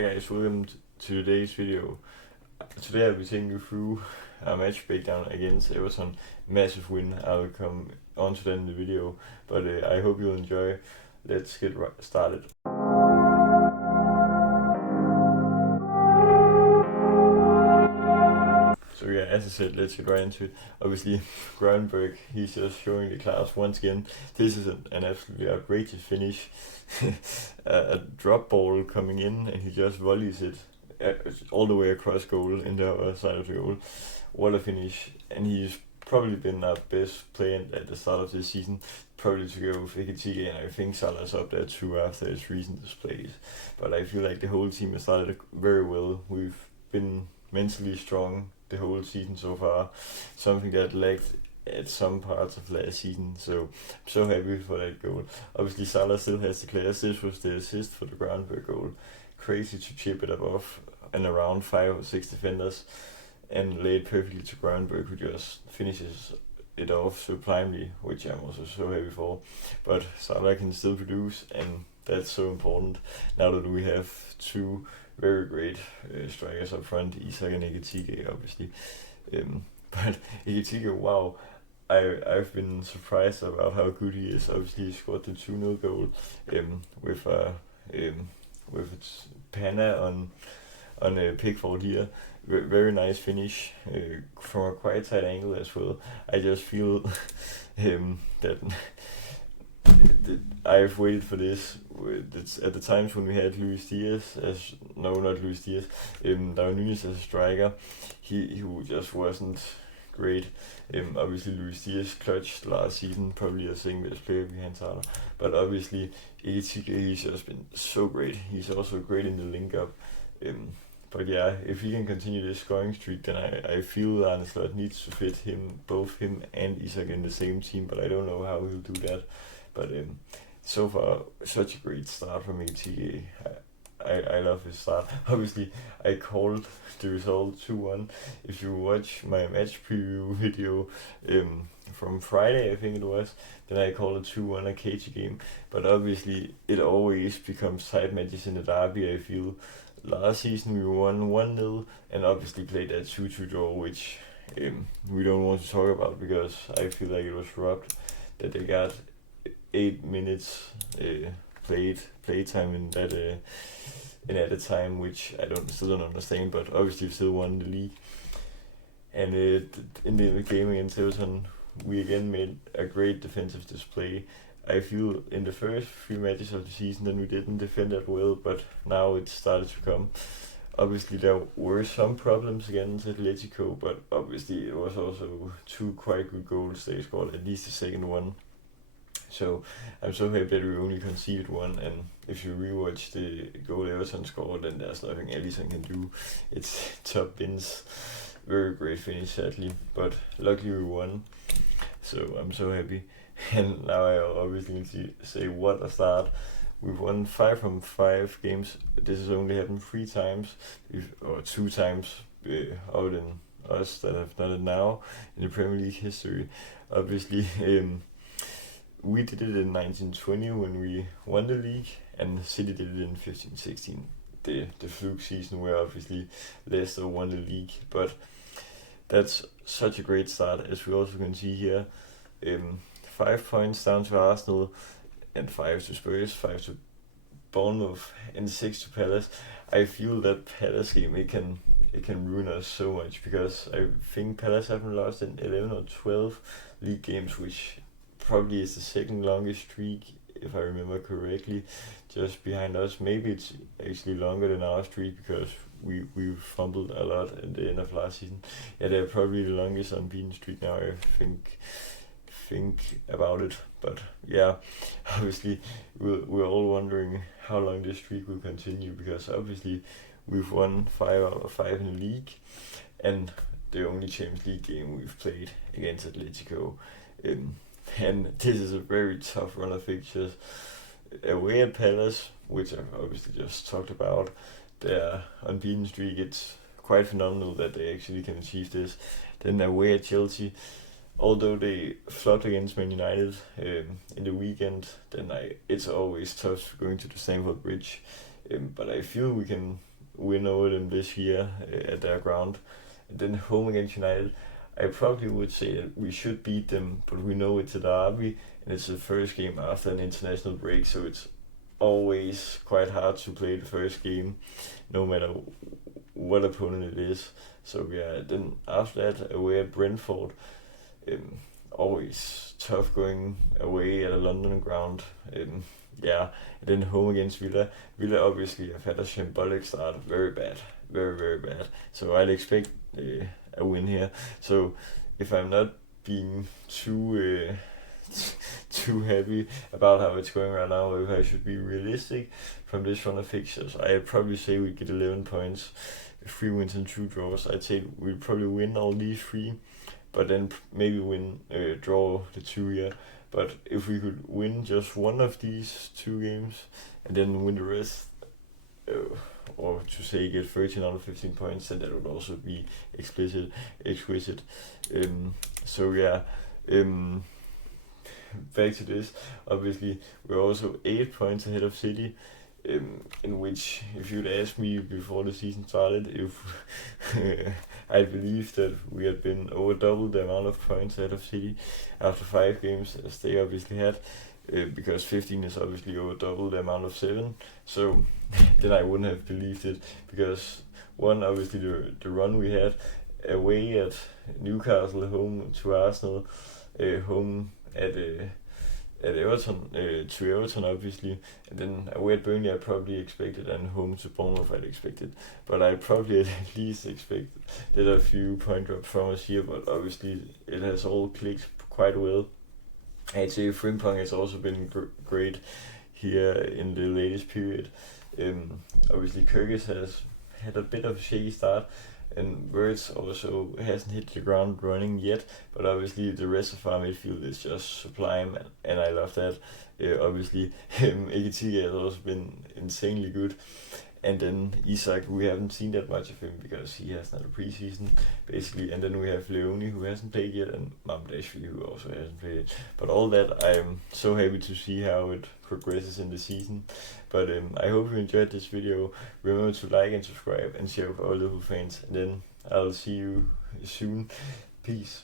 Hi guys, welcome to today's video. Today I'll be taking you through a match breakdown against Everton. Massive win. I'll come on to that in the video, but I hope you'll enjoy. Let's get started. So yeah, as I said, let's get right into it. Obviously, Gravenberch, he's just showing the class once again. This is an absolutely outrageous finish. A drop ball coming in, and he just volleys it all the way across goal in the other side of the goal. What a finish! And he's probably been our best player at the start of this season, probably to go with Ekitike, and I think Salah's up there too after his recent displays. But I feel like the whole team has started very well. We've been mentally strong the whole season so far, something that lacked at some parts of last season, so I'm so happy for that goal. Obviously Salah still has the clear assist, was the assist for the Gravenberch goal. Crazy to chip it above and around 5 or 6 defenders and lay it perfectly to Gravenberch, who just finishes it off sublimely, which I'm also so happy for. But Salah can still produce, and that's so important now that we have two very great strikers up front, Isak and Ekitike, obviously. But Ekitike, wow, I've been surprised about how good he is. Obviously, he scored the 2-0 goal with its Pana on a Pickford here. Very nice finish from a quite tight angle as well. I just feel that I've waited for this. It's at the times when we had Luis Diaz not Luis Diaz, Darwin Núñez as a striker, he just wasn't great. Obviously Luis Diaz clutched last season, probably the second best player behind Salah. But obviously Ekitike, he's just been so great. He's also great in the link up. But yeah, if he can continue this scoring streak, then I feel Arne Slot needs to fit both him and Isak in the same team, but I don't know how he'll do that. But so far, such a great start from Ekitike. I love his start. Obviously, I called the result 2-1. If you watch my match preview video from Friday, I think it was, then I called it 2-1 a KG game. But obviously, it always becomes tight matches in the derby, I feel. Last season we won 1-0 and obviously played that 2-2 draw, which we don't want to talk about because I feel like it was robbed, that they got 8 minutes play time in that at a time, which I still don't understand, but obviously we still won the league. And in the game against Everton, we again made a great defensive display. I feel in the first 3 matches of the season then we didn't defend that well, but now it started to come. Obviously there were some problems against Atletico, but obviously it was also 2 quite good goals they scored, at least the second one. So I'm so happy that we only conceded 1, and if you rewatch the goal Everton scored, then there's nothing Alisson can do. It's top bins. Very great finish sadly, but luckily we won, so I'm so happy. And now I obviously need to say what a start. We've won 5 from 5 games. This has only happened 3 times, or 2 times out in us that have done it now in the Premier League history. Obviously, we did it in 1920 when we won the league, and City did it in 15-16. The fluke season where obviously Leicester won the league, but that's such a great start, as we also can see here. 5 points down to Arsenal, and 5 to Spurs, 5 to Bournemouth, and 6 to Palace. I feel that Palace game, it can ruin us so much, because I think Palace haven't lost in 11 or 12 league games, which probably is the second longest streak, if I remember correctly, just behind us. Maybe it's actually longer than our streak, because we fumbled a lot at the end of last season. Yeah, they're probably the longest unbeaten streak now, I think about it. But yeah, obviously we're all wondering how long this streak will continue, because obviously we've won 5 out of 5 in the league, and the only Champions League game we've played against Atletico. And this is a very tough run of fixtures. Away at Palace, which I've obviously just talked about, their unbeaten streak, it's quite phenomenal that they actually can achieve this. Then away at Chelsea, although they flopped against Man United in the weekend, then it's always tough going to the Stamford Bridge. But I feel we can win over them this year at their ground. And then home against United, I probably would say that we should beat them, but we know it's a derby and it's the first game after an international break, so it's always quite hard to play the first game, no matter what opponent it is. So yeah, then after that, away at Brentford, always tough going away at a London ground. Yeah, and then home against Villa. Villa obviously have had a shambolic start, very bad, very bad. So I'd expect a win here. So if I'm not being too happy about how it's going right now, if I should be realistic from this run of fixtures, I'd probably say we get 11 points, 3 wins and 2 draws. I'd say we'd probably win all these 3, but then maybe draw the 2 here. But if we could win just one of these 2 games and then win the rest, or to say get 13 out of 15 points, then that would also be exquisite. So yeah, back to this. Obviously, we're also 8 points ahead of City. In which, if you'd asked me before the season started, if I believe that we had been over double the amount of points ahead of City after 5 games, as they obviously had, because 15 is obviously over double the amount of 7, so then I wouldn't have believed it, because one, obviously the run we had away at Newcastle, home to Arsenal, home at Everton, to Everton obviously, and then away at Burnley I probably expected, and home to Bournemouth I'd expected, but I probably at least expected a few point drops from us here, but obviously it has all clicked quite well. I'd say Frimpong has also been great here in the latest period. Obviously Kyrgyz has had a bit of a shaky start, and Wirtz also hasn't hit the ground running yet, but obviously the rest of our midfield is just sublime, and I love that. Obviously, Ekitike has also been insanely good, and then Isak, we haven't seen that much of him because he hasn't had a preseason, basically, and then we have Leone, who hasn't played yet, and Mamdashvili, who also hasn't played yet. But all that, I'm so happy to see how it progresses in the season. But I hope you enjoyed this video. Remember to like and subscribe and share with all Liverpool fans, and then I'll see you soon. Peace.